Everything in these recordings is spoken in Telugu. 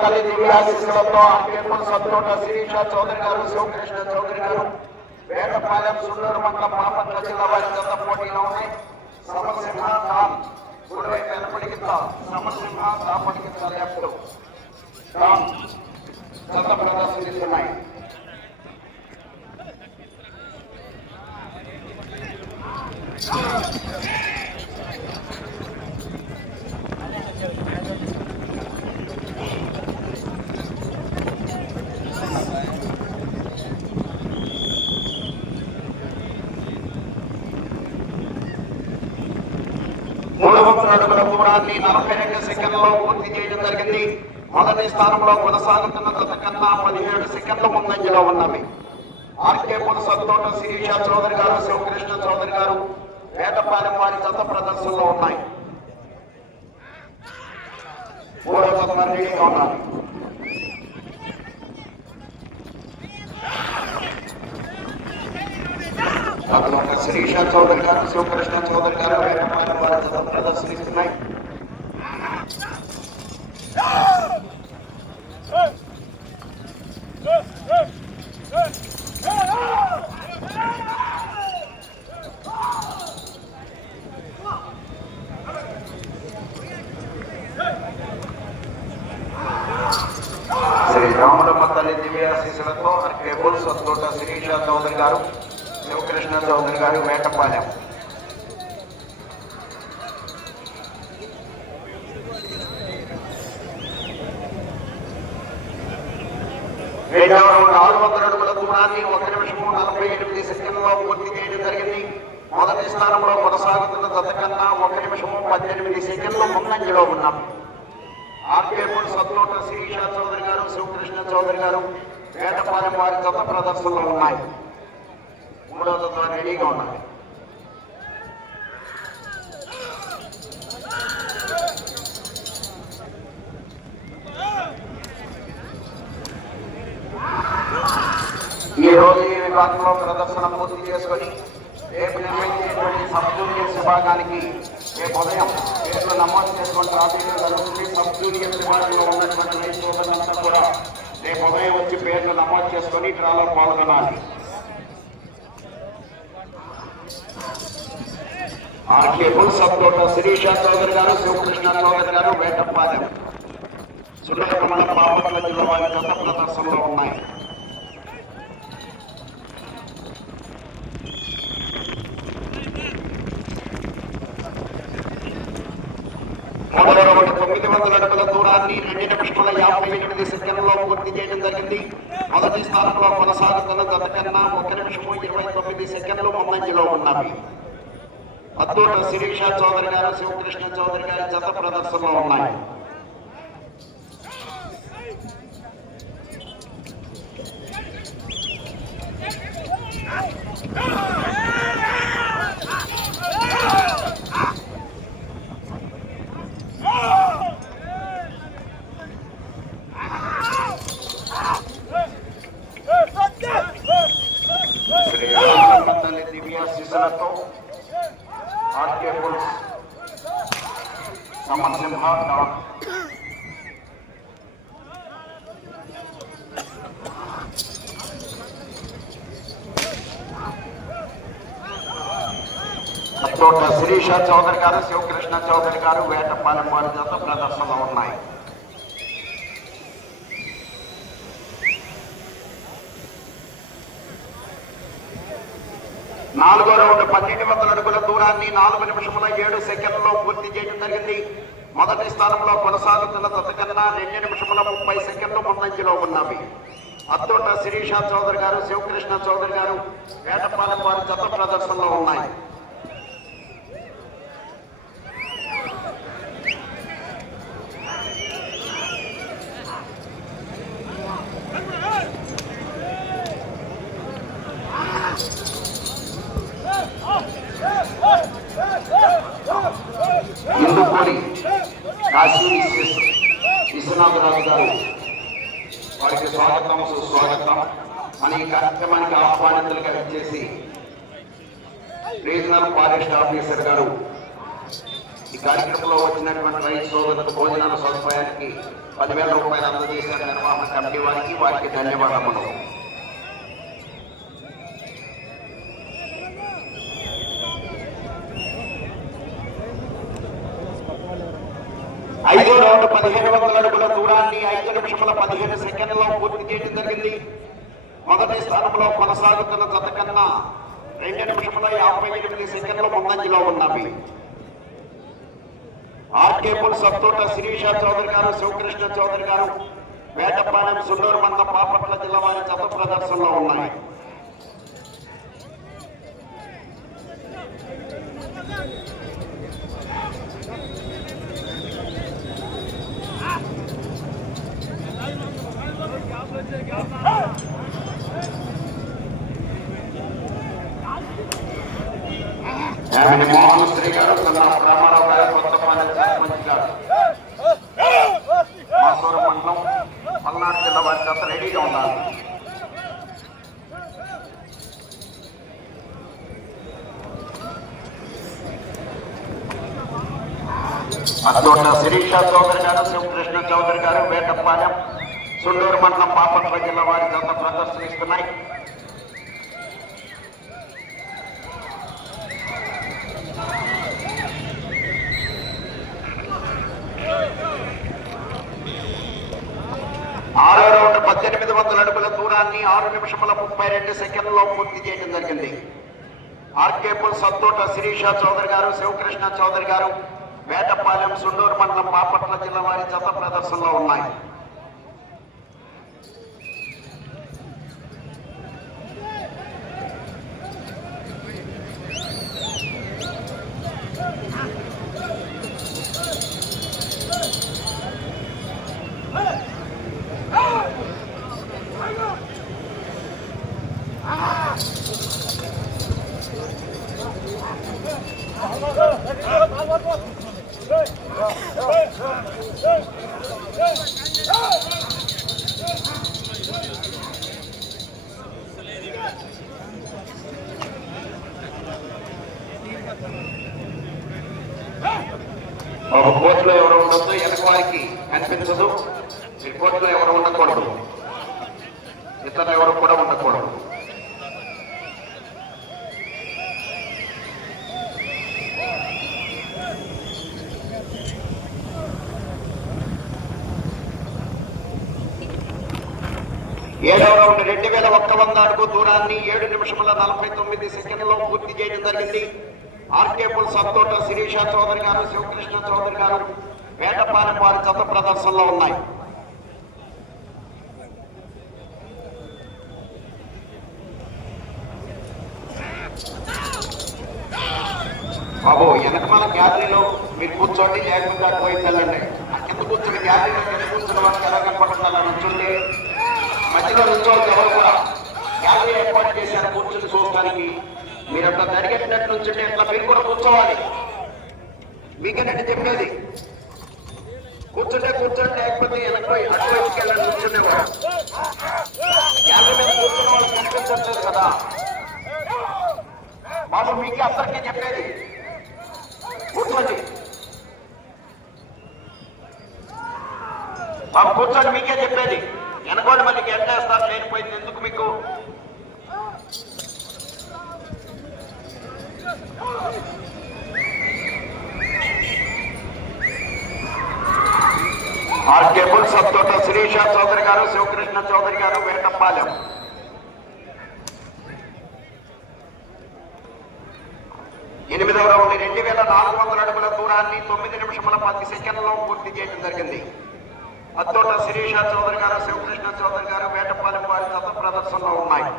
తల్లి దివ్యాశిస్సులతో అంకేపుల సత్తోట శిరీష చౌదరి గారు శివకృష్ణ చౌదరి గారు వేటపాలెం సుందూరు మండలం బాపట్ల జిల్లా వారి గత పోటీలో ఉన్నాయి. సమసింహ ఖాన్ గుడివైపు వెనపడికిత సమసింహ దాపడికిత లెఫ్ట్ ఖాన్ జత ప్రదర్శిస్తున్నాయి. మూడు అడుగుల దూరాన్ని నలభై రెండు సెకండ్లలో పూర్తి చేయడం జరిగింది. మొదటి స్థానంలో కొనసాగుతున్న గత కన్నా పదిహేడు సెకండ్ల ముందంజలో ఉన్నవి. ఆర్కే పురసత్తోట శిరీష చౌదరి గారు శివకృష్ణ చౌదరి గారు వేటపాలెం వారి జత ప్రదర్శనలో ఉన్నాయి. ఉన్నారు. అందులో ఒక శిరీష చౌదరి గారు శివకృష్ణ చౌదరి గారు వేటపాలెం వారి జత ప్రదర్శనిస్తున్నాయి శ్రీ రాములమ్మ తల్లి దివ్యాశీసులతో కేబుల్ సత్తోట శిరీష చౌదరి గారు శివకృష్ణ చౌదరి గారు వేటపాలెం రెండవ రౌండ్ ఆరు వందల అడుగుల దూరాన్ని ఒక నిమిషము నలభై ఎనిమిది సెకండ్లలో పూర్తి చేయడం జరిగింది మొదటి స్థానంలో కొనసాగుతున్న గత కన్నా ఒక నిమిషము పద్దెనిమిది సెకండ్లు ముందంజలో ఉన్నాం ఆర్కేపుల్ సత్లోట శిరీష చౌదరి గారు శివకృష్ణ చౌదరి గారు వేటపాలెం వారి జత ప్రదర్శనలో ఉన్నాయి మూడో జత రెడీగా ఉన్నాయి ఈ రోజు ఈ విభాగంలో ప్రదర్శన పూర్తి చేసుకొని రేపు నిర్వహించేటువంటి సబ్ జూనియర్స్ విభాగానికి రేపు ఉదయం పేర్లు నమోదు చేసుకుని ట్రాఫిక్ జరుగుతుంది సబ్ జూనియర్స్ విభాగంలో ఉన్నటువంటి రైతు సోదరులంతా కూడా రేపు ఉదయం వచ్చి పేర్లు నమోదు చేసుకొని డ్రాలో పాల్గొనాలి ఆర్కే బుల్ సబ్ తోట శిరీష చౌదరి గారు శివకృష్ణ చౌదరి గారు వేటపాలెం సుందరకమణ బాపట్ల జిల్లా వారి జత ప్రదర్శనలో ఉన్నాయి రౌండ్ దూరాన్ని రెండు నిమిషముల యాభై ఎనిమిది సెకండ్లలో పూర్తి చేయడం జరిగింది. మొదటి స్థానంలో కొనసాగుతున్న గత కన్నా ఒక నిమిషము ఇరవై తొమ్మిది సెకండ్లు ముందంజలో ఉన్నవి అద్భుత శిరీష చౌదరి గారు శివకృష్ణ చౌదరి గారి జత ప్రదర్శనలో ఉన్నాయి శ్రీ రామచంద్ర తల్లి దివ్య శిశులతో ఆర్కే పుల్స్ సమరసింహ డాక్ తోట శిరీష చౌదరి గారు శివకృష్ణ చౌదరి గారు వేటపాలెం వారి జత ప్రదర్శనలో ఉన్నాయి నాలుగో రౌండ్ పన్నెండు వందల అడుగుల దూరాన్ని నాలుగు నిమిషముల ఏడు సెకండ్లో పూర్తి చేయడం జరిగింది. మొదటి స్థానంలో కొనసాగుతున్న తతకన్నా రెండు నిమిషముల ముప్పై సెకండ్లు ముందంజలో ఉన్నవి. అత్తోట శిరీష చౌదరి గారు శివకృష్ణ చౌదరి గారు వేటపాలెం వారి జత ప్రదర్శనలో ఉన్నాయి. కాశీ విశ్వేశ్ విశ్వనాథరాజు గారు వారికి స్వాగతం సుస్వాగతం. మన ఈ కార్యక్రమానికి ఆహ్వానితులుగా ఇచ్చేసి రీజనల్ ఫారెస్ట్ ఆఫీసర్ గారు ఈ కార్యక్రమంలో వచ్చినటువంటి రైతు సోదరులకు భోజనాల సదుపాయానికి పదివేల రూపాయలు అందజేసిన నిర్వహణ కమిటీ వారికి వారికి ధన్యవాదములు. ఐదో రౌండ్ పదిహేను వందల అడుగుల దూరాన్ని ఐదు నిమిషముల పదిహేను సెకండ్లలో పూర్తి చేయడం జరిగింది. మొదటి స్థానంలో కొనసాగుతున్న జత కన్నా రెండు నిమిషముల యాభై ఎనిమిది సెకండ్ల ముందంజలో ఉన్నవి. ఆర్కేపుల్ సత్తోట శిరీష చౌదరి గారు శివకృష్ణ చౌదరి గారు వేటపాలెం సుండూరు మంద పాపట్ల జిల్లా వారి జత ప్రదర్శనలో ఉన్నాయి. మోహన్ శ్రీ గారు సన్నా రామారావు గారు కొత్తపాలెం సర్పంచ్ గారు మాసూరు మండలం పల్నాడు జిల్లా వారి జత రెడీగా ఉండాలి అతోట శిరీష చౌదరి గారు శివకృష్ణ చౌదరి గారు వేటపాలెం సుండూరు మండలం పాపట్ల జిల్లా వారి జత ప్రదర్శనిస్తున్నాయి ఆరో రౌండ్ పద్దెనిమిది వందల అడుగుల ఆరు నిమిషముల ముప్పై రెండు సెకండ్లలో పూర్తి చేయడం జరిగింది. ఆర్కేపుల్ సత్తోట శిరీష చౌదరి గారు శివకృష్ణ చౌదరి గారు వేటపాలెం సుండూరు మండలం బాపట్ల జిల్లా వారి జత ప్రదర్శనలో ఉన్నాయి. ఒక కోర్టులో ఎవరు ఉండొద్దు వెనక వారికి కనిపించదు. ఈ కోర్టులో ఎవరు ఉండకూడదు. ఇతర ఎవరు కూడా ఉండకూడదు. ఏడవ రౌండ్ రెండు వేల ఒక్క వంద అడుగు దూరాన్ని ఏడు నిమిషముల నలభై తొమ్మిది సెకండ్లో పూర్తి చేయడం జరిగింది. ఆర్కేపుల్ సత్తోట శిరీష చౌదరి గారు శివకృష్ణ చౌదరి గారు వేటపాలెం వారి చెత్త ప్రదర్శనలో ఉన్నాయి. బాబు వెనకమాల గ్యాలరీలో మీరు కూర్చోండి లేకుండా పోయి వెళ్ళండి. కింద కూర్చొని గ్యాలరీలో కింద కూర్చున్న వాళ్ళకి ఎలా కనపడుతున్నా నుంచుండి మధ్యలో నుంచోవద్దు ఎవరు కూడా గ్యాలరీ ఏర్పాటు చేశారు కూర్చుని చూడడానికి మీరు అట్లా జరిగేటట్టు నుంచుంటే అట్లా మీరు కూడా కూర్చోవాలి. మీకేనండి చెప్పేది? కూర్చుంటే కూర్చోండి లేకపోతే వెనక్కి పోయి వెళ్ళండి మీద కూర్చున్న వాళ్ళు కనిపించట్లేదు కదా. బాబు మీకే అందరికీ చెప్పేది. కూర్చోండి. బాబు కూర్చోండి మీకే చెప్పేది. వెనకోండి మళ్ళీ వేస్తారు లేనిపోయింది ఎందుకు మీకు? ఆర్కేబుల్ సత్తోట శిరీష చౌదరి గారు శివకృష్ణ చౌదరి గారు వేటపాలెం. ఎనిమిదవ రౌండ్ రెండు వేల నాలుగు వందల అడుగుల దూరాన్ని తొమ్మిది నిమిషముల పది సెకండ్లలో పూర్తి చేయడం జరిగింది. అత్తోట శిరీష చౌదరి గారు శివకృష్ణ చౌదరి గారు వేటపాలెం వారి జత ప్రదర్శనలో ఉన్నాయి.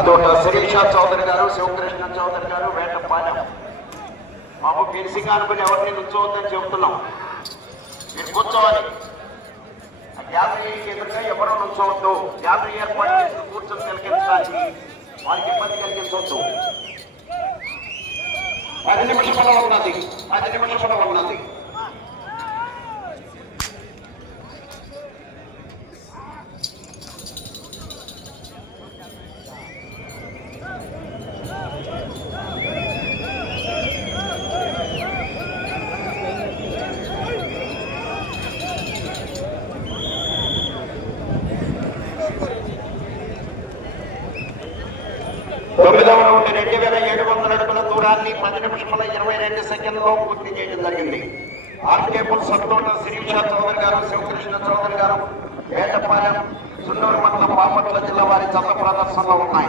అత్తోట శిరీష చౌదరి గారు శివకృష్ణ చౌదరి గారు వేటపాలెం. మాకు ఫినిషింగ్ అనుకుని ఎవరిని నుంచోవద్దని చెబుతున్నాం. మీరు కూర్చోవాలి. ఆ ఎదురుగా ఎవరు నుంచోవద్దు. గ్యాలరీ ఏర్పాటు చేసి కూర్చొని కలిగించడానికి వారికి ఇబ్బంది కలిగించవద్దు పది నిమిషముల ఉన్నది. పది నిమిషముల ఉన్నది. రెండు వేల ఏడు వందల అడుగుల దూరాన్ని పది నిమిషముల ఇరవై రెండు సెకండ్లో పూర్తి చేయడం జరిగింది. ఆర్కేపుల్ సత్తోట శిరీష చౌదరి గారు శివకృష్ణ చౌదరి గారు వేటపాలెం సున్నూరు మండలం బాపట్ల జిల్లా వారి చంద ప్రదర్శనలో ఉన్నాయి.